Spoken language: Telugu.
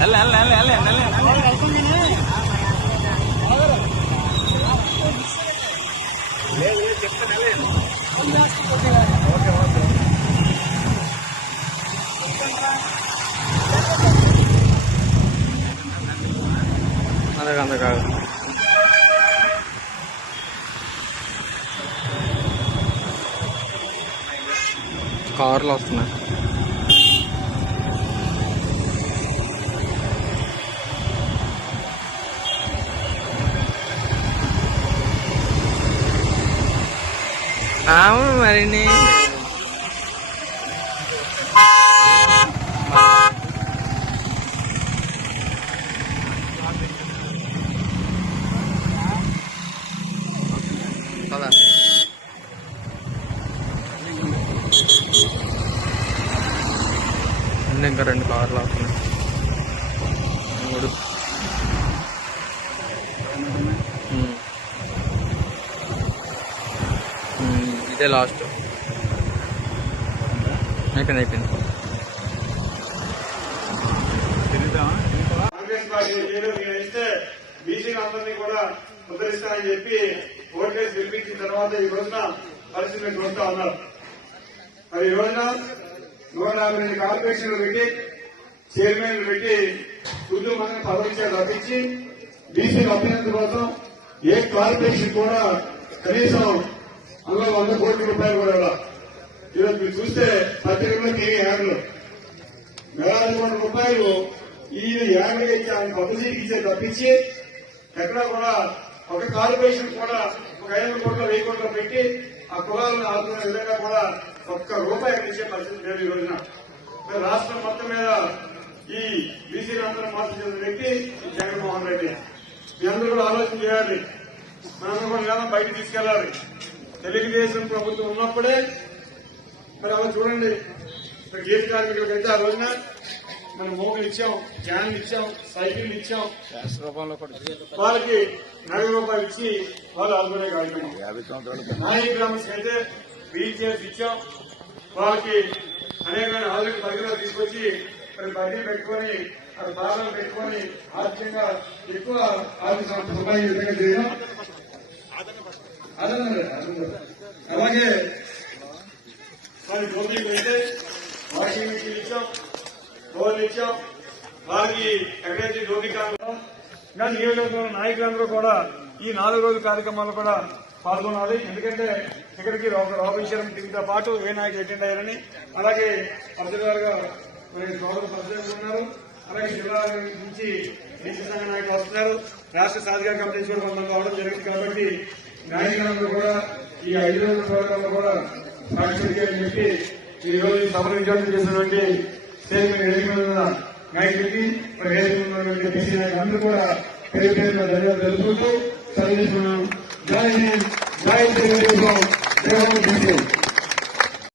వెళ్ళ వెళ్ళ వెళ్ళ వెళ్ళ అంతే అంతే కార్లు వస్తున్నాయి. అవును మరిని ఉంది ఇంకా రెండు కార్లు వస్తున్నాయి మూడు. ఇదే లాస్ట్ అయిపోయింది అయిపోయింది. బీసీలందరినీ కూడా ముద్రిస్తానని చెప్పి ఓట్లేసి గెలిపించిన తర్వాత ఈ రోజున పరిస్థితులు చూస్తా ఉన్నారు మరి ఈ రోజున నూట నలభై రెండు కార్పొరేషన్లు పెట్టి చైర్మన్లు పెట్టి కుటుంబ మందిని రప్పించి తప్పించి అభ్యర్థి కోసం ఏ కార్పొరేషన్ కూడా కనీసం అందులో వంద కోట్ల రూపాయలు కూడా ఈరోజు మీరు చూస్తే పత్రికల్లో టీవీ యాడ్లు. వేలాది కోట్ల రూపాయలు ఈయన యాభై ఇచ్చి ఆయన పబ్లిసిటీకి ఇచ్చే తప్పించి ఎక్కడా కూడా ఒక కార్పొరేషన్ కూడా ఒక ఐదు కోట్ల వెయ్యి కోట్ల పెట్టి ఆ కులాలను ఆదుకునే విధంగా కూడా ఒక్క రూపాయి ఇచ్చే పరిస్థితి లేదు ఈ రోజున. మరి రాష్ట్రం మొత్తం మీద ఈ బీసీ అందరూ మోసం చేసిన వ్యక్తి జగన్మోహన్ రెడ్డి. మీ అందరూ కూడా ఆలోచన చేయాలి. మనం కూడా బయట తీసుకెళ్ళాలి. తెలుగుదేశం ప్రభుత్వం ఉన్నప్పుడే మరి అలా చూడండి. మరి గేట్ కార్మికులకైతే ఆ రోజున మనం మోగులు ఇచ్చాం క్యాన్లు ఇచ్చాం సైకిల్ ఇచ్చాం. వాళ్ళకి నలభై రూపాయలు ఇచ్చి వాళ్ళు కార్యక్రమం. నాయక గ్రామస్ అయితే వీల్ చైర్స్ ఇచ్చాం వాళ్ళకి అనేకమైన ఆధునిక పరికరాలు తీసుకొచ్చి మరి బడ్డీ పెట్టుకొని అక్కడ బాధలు పెట్టుకొని ఆర్థికంగా ఎక్కువ ఆర్థిక సంపాదించే విధంగా చేయడం. అలాగే వారి భూమికి వెళ్తే వాషింగ్ మిషన్ ఇచ్చాం డోర్లు ఇచ్చాం వారికి ఎక్కడైతే డోబికాంలో ఇంకా నియోజకవర్గంలో నాయకులందరూ కూడా ఈ నాలుగు రోజుల కార్యక్రమాల్లో కూడా పాల్గొనాలి. ఎందుకంటే ఇక్కడికి ఒక రోగేశ్వరం టీంతో పాటు ఏ నాయకులు అటెండ్ అయ్యారని అలాగే పత్రికారుగా గారు సోదరు ప్రెసిడెంట్ ఉన్నారు. అలాగే జిల్లా నుంచి బీసీ సంఘ నాయకులు వస్తున్నారు. రాష్ట్ర సాధికార కమిటీ కూడా కొంతమంది రావడం జరిగింది కాబట్టి నాయకులందరూ కూడా ఈ ఐదు రోజుల ప్రోగ్రాంలో కూడా సాక్షి చెప్పి ఈ రోజు సభను విజయం చేసినటువంటి చైర్మన్ ఎన్నికల నాయకుడికి ప్రవేశం వేదిక ఉన్నటువంటి బీసీ నాయకులందరూ కూడా పేరు పేరున ధన్యవాదాలు తెలుపుతూ సెలవు Dahil dahil sa mga